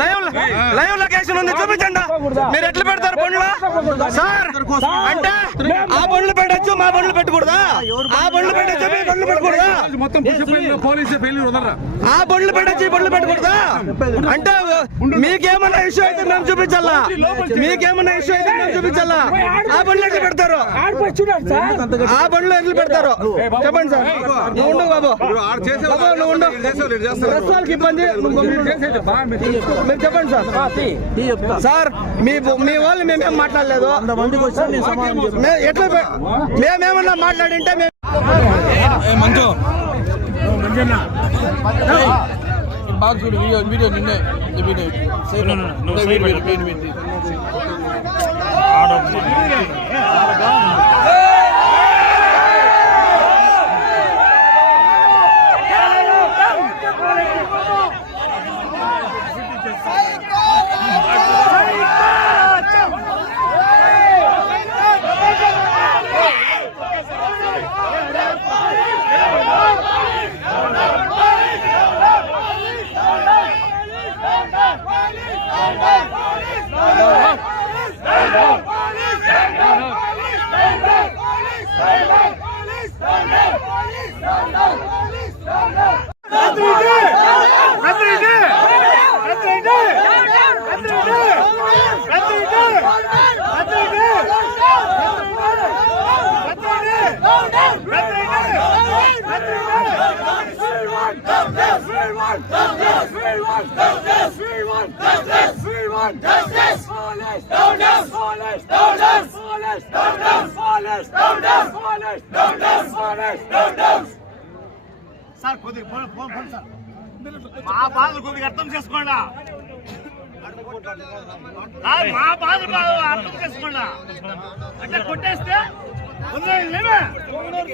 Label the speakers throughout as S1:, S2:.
S1: Live live location ఉంది చూపించండి. మీరు ఎట్లా పెడతారు పండ్లా? సార్ అంటే ఆ బండ్లు పెట్టచ్చు మా బండ్లు పెట్టకూడదా? ఆ బండ్లు పెట్టచ్చు మీ బండ్లు పెట్టకూడదా? ఆ బండ్లు పెట్టచ్చు ఈ బండ్లు పెట్టకూడదా? అంటే మీకేమన్నా ఇష్యూ అయితే మేము చూపించాలా? మీకేమన్నా ఇష్యూ అయితే మేము చూపించాలా? ఆ బండ్లు ఎట్లా పెడతారు? ఆ బండ్లు ఎట్లా పెడతారు? చెప్పండి సార్. ఉండు బాబు. నువ్వు ఉండు. వాళ్ళకి ఇబ్బంది మీరు చెప్పండి సార్. సార్. మీ మీ వాళ్ళు మేమేం మాట్లాడలేదు. ఎట్లా మేమేమన్నా మాట్లాడింటే మేము
S2: బాగా చూడు వీడియో వీడియో నిన్నే Come down!
S3: సార్ కొద్దిగా ఫోన్ ఫోన్ ఫోన్ సార్ మా బాధలు కొద్దిగా అర్థం చేసుకోండి. మా బాధలు అర్థం చేసుకోండి. అంటే కొట్టేస్తే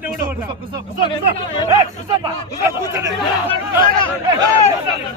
S3: కూర్చో కూర్చో కూర్చో కూర్చో కూర్చో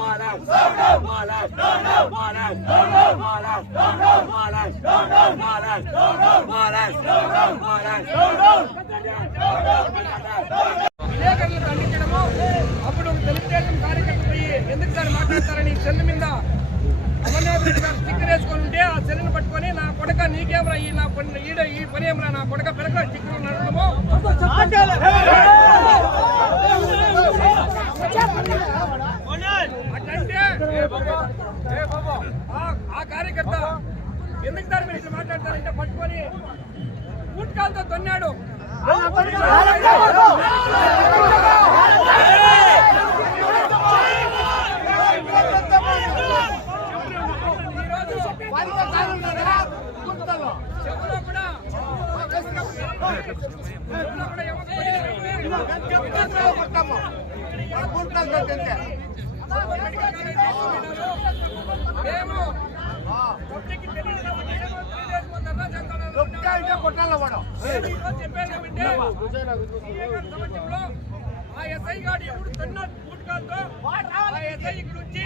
S3: ఏయ్, కూసోప్పా. కూసో. ఏయ్, కూసోప్పా ఆంటీ. కూసో, కూసో.
S4: విలేకరులు ఖండించడము అప్పుడు ఒక తెలుగుదేశం కార్యకర్త పోయి ఎందుకు సార్ మాట్లాడతారని సెల్ మీద అమర్నాథ్ రెడ్డి గారు స్టిక్కర్ వేసుకొని ఉంటే ఆ సెల్ని పట్టుకొని నా కొడక నీకేమరా ఈ నా పని ఈడ ఈ పని ఏమరా నా కొడక పెరక స్టిక్కర్ నడడము అట్లంటే ఆ- కార్యకర్త ఎందుకు సార్ మీరు ఇట్లా మాట్లాడతారంటే పట్టుకొని కూట్కాలతో తొన్నాడు చెవులో కూడా కూడా మేము పబ్లిక్ తెలియదు కాబట్టి ఆ ఎస్ఐ గారు ఎవడు తన్నా ఆటోకాలతో ఆ ఎస్ఐ ఇక్కడ వచ్చి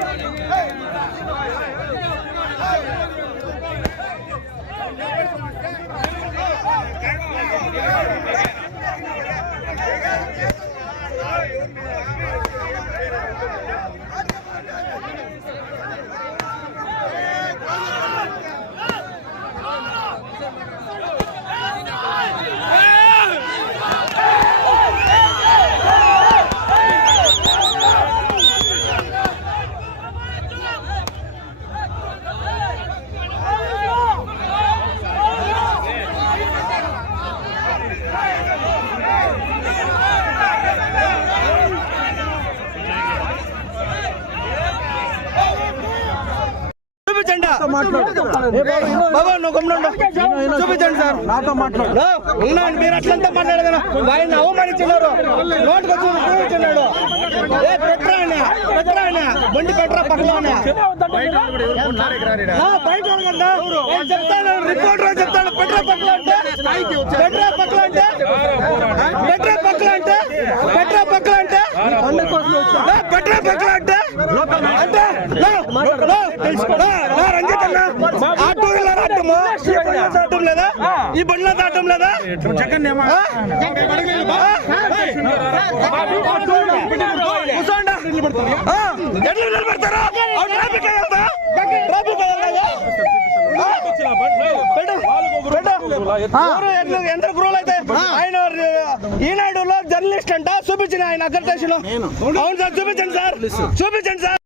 S1: బాబా నువ్వు గమ్మునుండు. చూపించండి సార్. నాతో మాట్లాడు. ఉన్నాను మీరు అట్లంతా మాట్లాడగల ఆయన అవమానించినారు నోటుకు వచ్చి చూపించినాడు. ఏ పెట్రా ఆయన పెట్రా ఆయన బండి పెట్రా పక్కన బయట చెప్తాను రిపోర్టర్ చెప్తాను పెట్రా పక్కన అంటే? పెట్రా పక్కన అంటే? పెట్రా పక్కన అంటే? ఎట్లా నిలబెడతారు? ట్రాఫిక్ ట్రాఫిక్ ఎంత క్రూల్ అయితే? ఆయన ఈనాడులో జర్నలిస్ట్ అంట. చూపించిన ఆయన అగ్రటేషన్ అవును సార్ చూపించండి సార్. చూపించండి సార్.